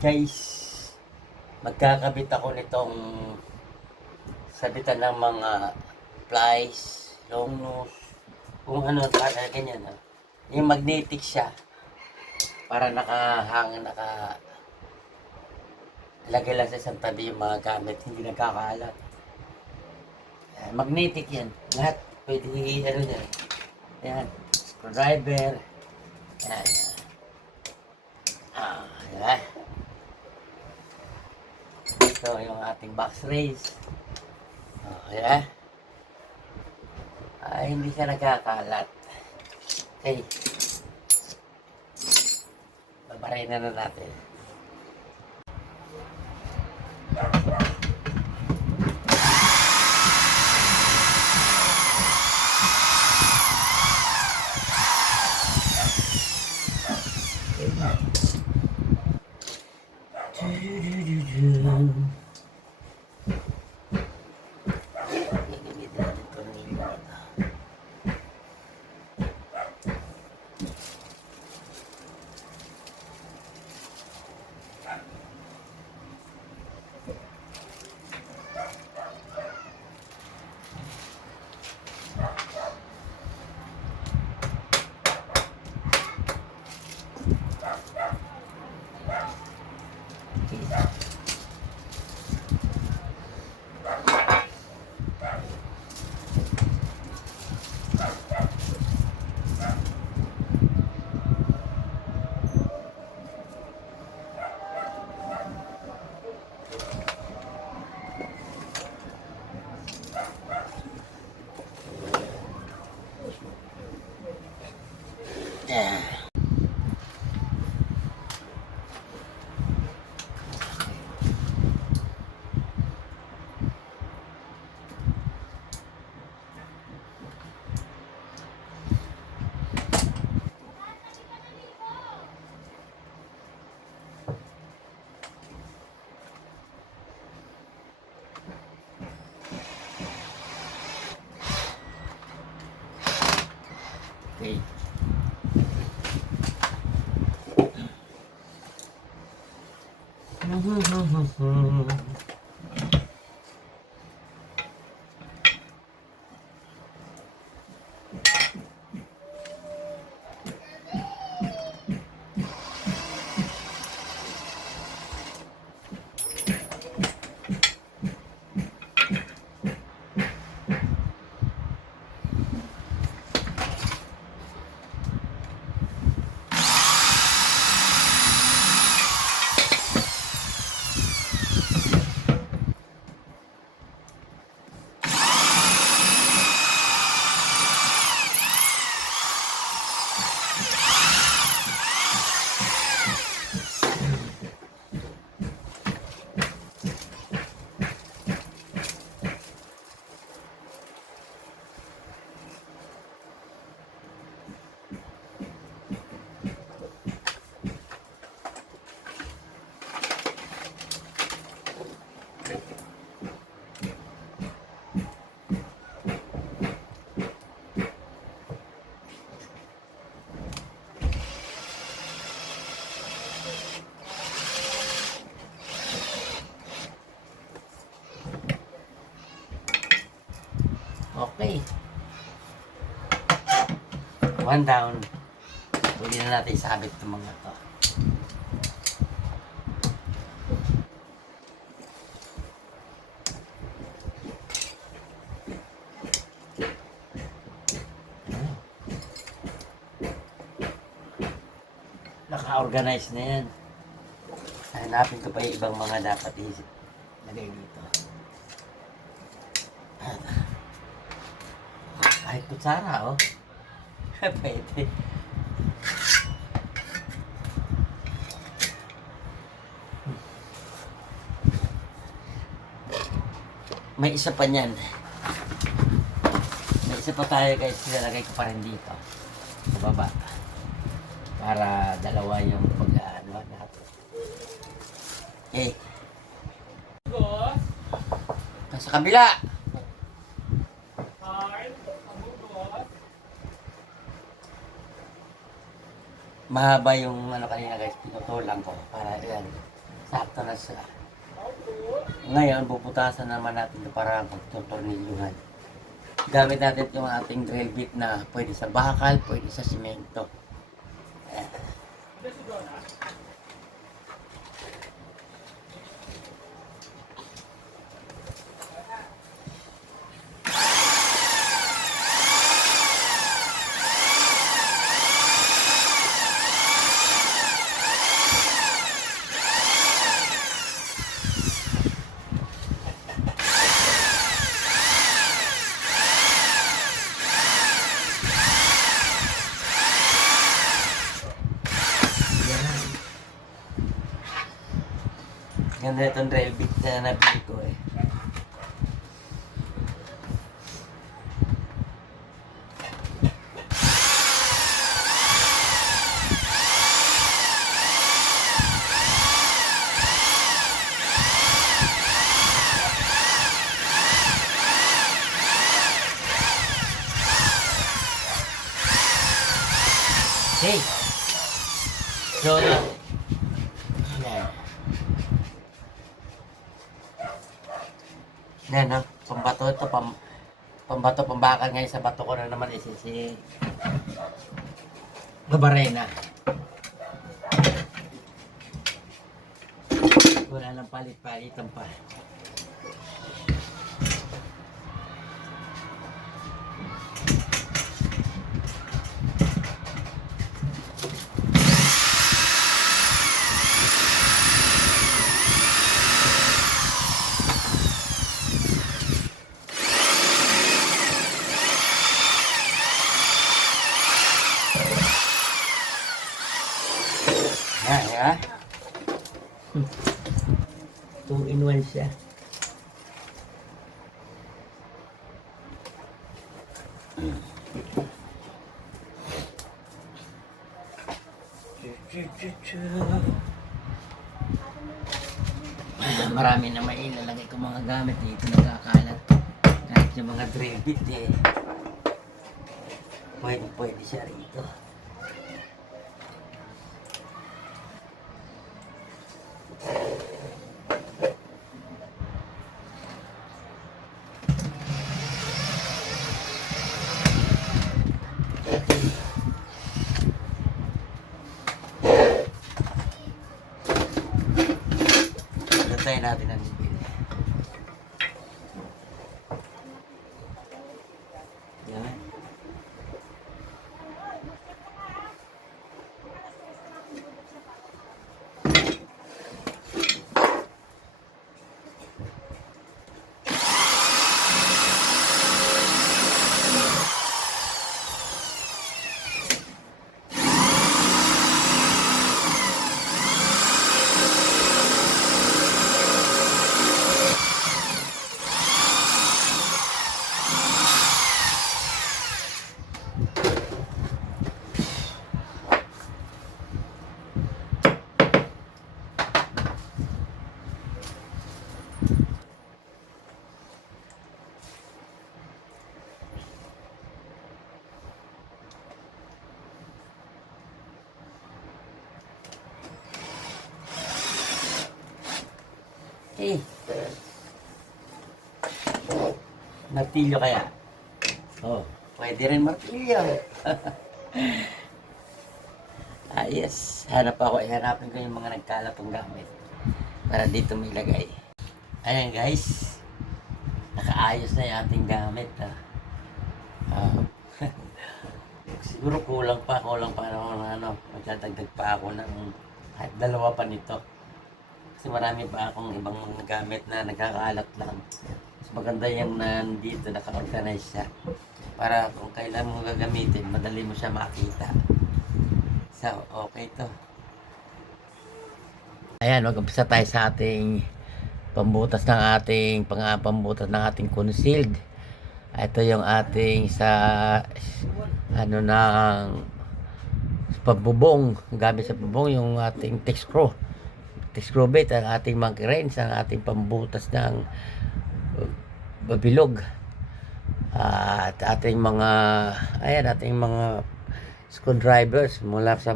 Guys, magkakabit ako nitong sabitan ng mga plies, long nose, kung ano, para ganyan. Yung magnetic siya, para lagay lang sa isang tabi yung mga gamit, hindi nagkakalat. Magnetic yan. Lahat pwede ano yan. Yan. Screwdriver. Yan. Yan. Ito yung ating box race. Yan. Hindi siya nagkakalat. Okay. Babaray na natin. Yeah. Okay. Okay. One down. Pwede na natin isabit itong mga to. Naka-organize na yan. Hanapin ko pa yung ibang mga dapat lagay dito. Kahit kutsara, oh. Pwede. May isa pa niyan. May isa pa tayo guys. Silalagay ko pa rin dito. Sa baba. Para dalawa yung pag-ano natin. Okay. Sa kabila. Mahaba yung ano kanina guys, pinutulang ko para yan. sakto na siya. Ngayon, bubutasan naman natin para magtutornilyuhan. Gamit natin yung ating drill bit na pwede sa bakal, pwede sa simento. Ayan. Ganda itong drill bit na nabili ko eh. Okay. So, yan. Yan, no? Pambato ito, pambato, pambakal ngayon sa bato ko na naman si Babarena. Wala lang palit-palitan pa. Ya. 2-in-1 siya. Marami na may ilalagay ko mga gamit dito nagkakalat. Kahit yung mga drill bit eh. Pwede siya rito. Tayo natin ang bibili. Yan. Eh. Martilyo kaya? Oh, pwede rin martilyo. Yes. Hanap ako. Hanapin ko yung mga nagkalatong gamit. Para dito may lagay. Ayan guys. Nakaayos na yung ating gamit. Siguro kulang pa ano, magdadagdag pa ako ng kahit dalawa pa nito. Kasi marami pa akong ibang mga gamit na nagkakalat lang. Mas maganda yung nandito, naka-organize siya. Para kung kailan mo gagamitin, madali mo siya makita. So, okay to. Ayan, mag-umpisa tayo sa ating pambutas ng ating concealed. Ito yung ating sa ng pambubong, gamit sa pambubong yung ating text screw bit, ang ating monkey wrench, ang ating pambutas ng babilog, at ating mga screwdrivers mula sa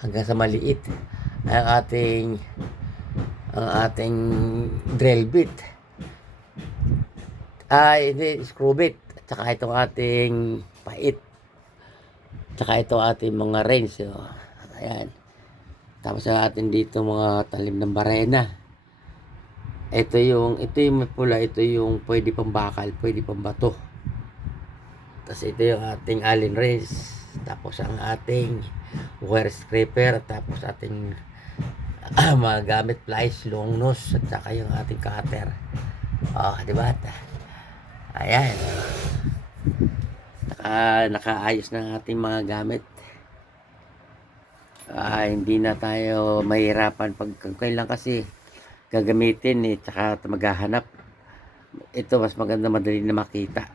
hanggang sa maliit, ang ating ang ating drill bit. Hindi, screw bit. At saka itong ating pait. Tsaka ito ating mga range. Oh. Ayan. Tapos atin dito mga talim ng barena. Ito yung may pula. Ito yung pwede pang bakal, pwede pang bato. Tapos ito yung ating allen range. Tapos ang ating wire scraper. Tapos ating mga gamit pliers, long nose. At saka yung ating cutter. Oh, diba? Ayan. Nakaayos na ating mga gamit. Hindi na tayo mahirapan pag kailan kasi gagamitin tsaka maghahanap. Ito mas maganda, madali na makita.